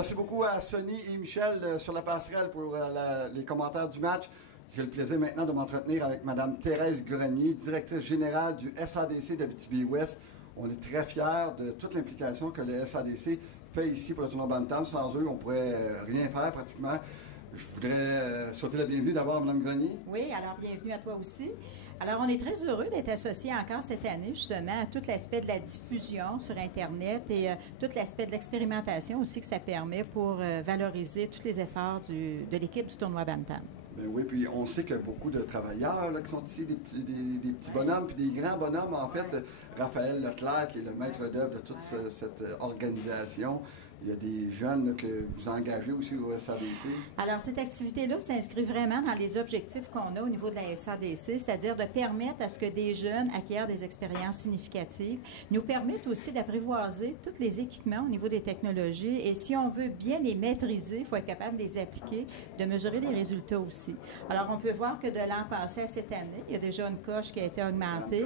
Merci beaucoup à Sonny et Michel sur la passerelle pour les commentaires du match. J'ai le plaisir maintenant de m'entretenir avec Mme Thérèse Grenier, directrice générale du SADC d'Abitibi-Ouest. On est très fiers de toute l'implication que le SADC fait ici pour le tournoi Bantam. Sans eux, on ne pourrait rien faire pratiquement. Je voudrais souhaiter la bienvenue d'abord à Mme Grenier. Oui, alors bienvenue à toi aussi. Alors, on est très heureux d'être associés encore cette année, justement, à tout l'aspect de la diffusion sur Internet et tout l'aspect de l'expérimentation aussi que ça permet pour valoriser tous les efforts de l'équipe du tournoi Bantam. Ben oui, puis on sait qu'il y a beaucoup de travailleurs là, qui sont ici, des petits bonhommes, puis des grands bonhommes. En fait, Raphaël Leclerc, qui est le maître d'œuvre de toute cette organisation. Il y a des jeunes là, que vous engagez aussi au SADC. Alors, cette activité-là s'inscrit vraiment dans les objectifs qu'on a au niveau de la SADC, c'est-à-dire de permettre à ce que des jeunes acquièrent des expériences significatives, nous permettent aussi d'apprivoiser tous les équipements au niveau des technologies et si on veut bien les maîtriser, il faut être capable de les appliquer, de mesurer les résultats aussi. Alors, on peut voir que de l'an passé à cette année, il y a déjà une coche qui a été augmentée.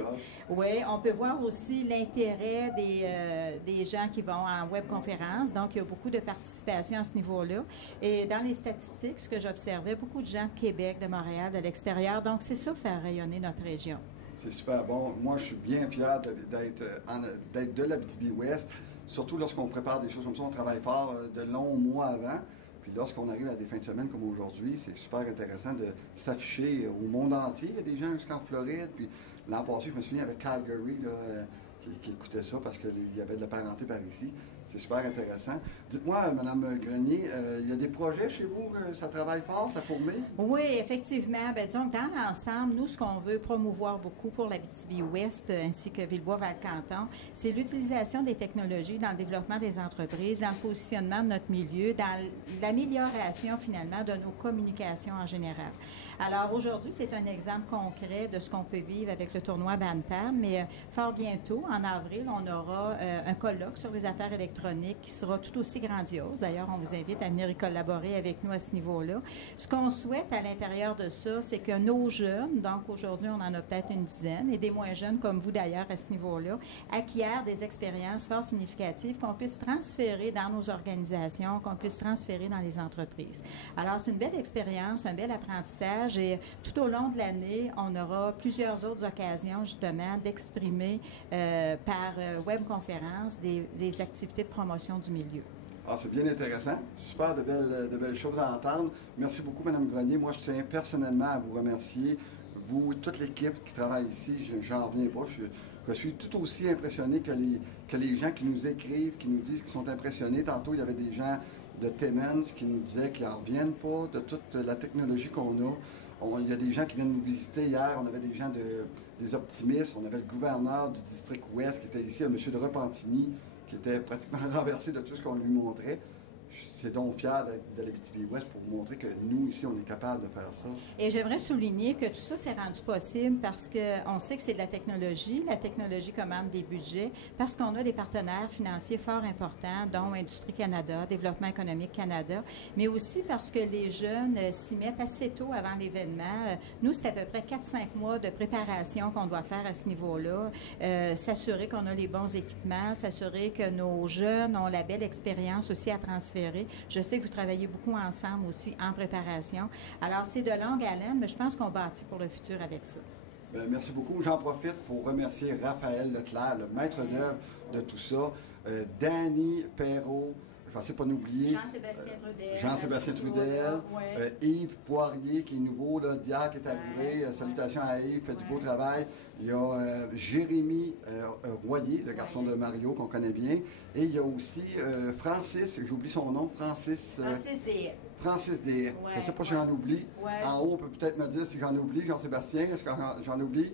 Oui, on peut voir aussi l'intérêt des gens qui vont en webconférence. Donc, il y a beaucoup de participation à ce niveau-là. Et dans les statistiques, ce que j'observais, beaucoup de gens de Québec, de Montréal, de l'extérieur. Donc, c'est ça, faire rayonner notre région. C'est super bon. Moi, je suis bien fier d'être de l'Abitibi-Ouest. Surtout lorsqu'on prépare des choses comme ça, on travaille fort de longs mois avant. Puis lorsqu'on arrive à des fins de semaine comme aujourd'hui, c'est super intéressant de s'afficher au monde entier. Il y a des gens jusqu'en Floride. Puis l'an passé, je me souviens avec Calgary, là, qui écoutaient ça parce qu'il y avait de la parenté par ici. C'est super intéressant. Dites-moi, Mme Grenier, il y a des projets chez vous, ça travaille fort, ça fourmille? Oui, effectivement. Bien, disons que dans l'ensemble, nous, ce qu'on veut promouvoir beaucoup pour l'Abitibi-Ouest ainsi que Villebois-Valcanton, c'est l'utilisation des technologies dans le développement des entreprises, dans le positionnement de notre milieu, dans l'amélioration, finalement, de nos communications en général. Alors, aujourd'hui, c'est un exemple concret de ce qu'on peut vivre avec le tournoi Bantam, mais fort bientôt, en avril, on aura un colloque sur les affaires électroniques qui sera tout aussi grandiose. D'ailleurs, on vous invite à venir y collaborer avec nous à ce niveau-là. Ce qu'on souhaite à l'intérieur de ça, c'est que nos jeunes, donc aujourd'hui, on en a peut-être une dizaine, et des moins jeunes comme vous d'ailleurs à ce niveau-là, acquièrent des expériences fort significatives qu'on puisse transférer dans nos organisations, qu'on puisse transférer dans les entreprises. Alors, c'est une belle expérience, un bel apprentissage, et tout au long de l'année, on aura plusieurs autres occasions, justement, d'exprimer par webconférence des activités de promotion du milieu. Ah, c'est bien intéressant. Super de belles choses à entendre. Merci beaucoup, Mme Grenier. Moi, je tiens personnellement à vous remercier. Vous, toute l'équipe qui travaille ici, j'en reviens pas. Je suis tout aussi impressionné que les gens qui nous écrivent, qui nous disent qu'ils sont impressionnés. Tantôt, il y avait des gens de Timmins qui nous disaient qu'ils n'en reviennent pas de toute la technologie qu'on a. Il y a des gens qui viennent nous visiter hier. On avait des gens des optimistes. On avait le gouverneur du district ouest qui était ici, M. de Repentigny, qui était pratiquement renversé de tout ce qu'on lui montrait. C'est donc fier de l'Abitibi-Ouest pour vous montrer que nous, ici, on est capable de faire ça. Et j'aimerais souligner que tout ça s'est rendu possible parce qu'on sait que c'est de la technologie. La technologie commande des budgets parce qu'on a des partenaires financiers fort importants, dont Industrie Canada, Développement économique Canada, mais aussi parce que les jeunes s'y mettent assez tôt avant l'événement. Nous, c'est à peu près 4-5 mois de préparation qu'on doit faire à ce niveau-là. S'assurer qu'on a les bons équipements, s'assurer que nos jeunes ont la belle expérience aussi à transférer. Je sais que vous travaillez beaucoup ensemble aussi en préparation. Alors, c'est de longue haleine, mais je pense qu'on bâtit pour le futur avec ça. Bien, merci beaucoup. J'en profite pour remercier Raphaël Leclerc, le maître d'œuvre de tout ça, Danny Perrault, je ne sais pas n'oublier. Jean-Sébastien Trudel. Yves Poirier, qui est nouveau, là, d'hier, qui est arrivé. Salutations à Yves, fait du beau travail. Il y a Jérémy Royer, le garçon de Mario, qu'on connaît bien. Et il y a aussi Francis, j'oublie son nom, Francis Des. Francis Des. Je ne sais pas si j'en oublie. En haut, on peut peut-être me dire si j'en oublie, Jean-Sébastien. Est-ce que j'en oublie?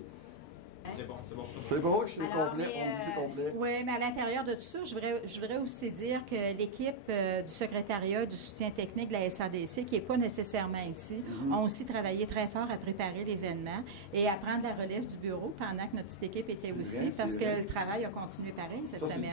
C'est bon, c'est bon. C'est beau, c'est complet. On me dit c'est complet. Oui, mais à l'intérieur de tout ça, je voudrais aussi dire que l'équipe du secrétariat du soutien technique de la SADC, qui n'est pas nécessairement ici, ont aussi travaillé très fort à préparer l'événement et à prendre la relève du bureau pendant que notre petite équipe était aussi, parce que le travail a continué pareil cette semaine.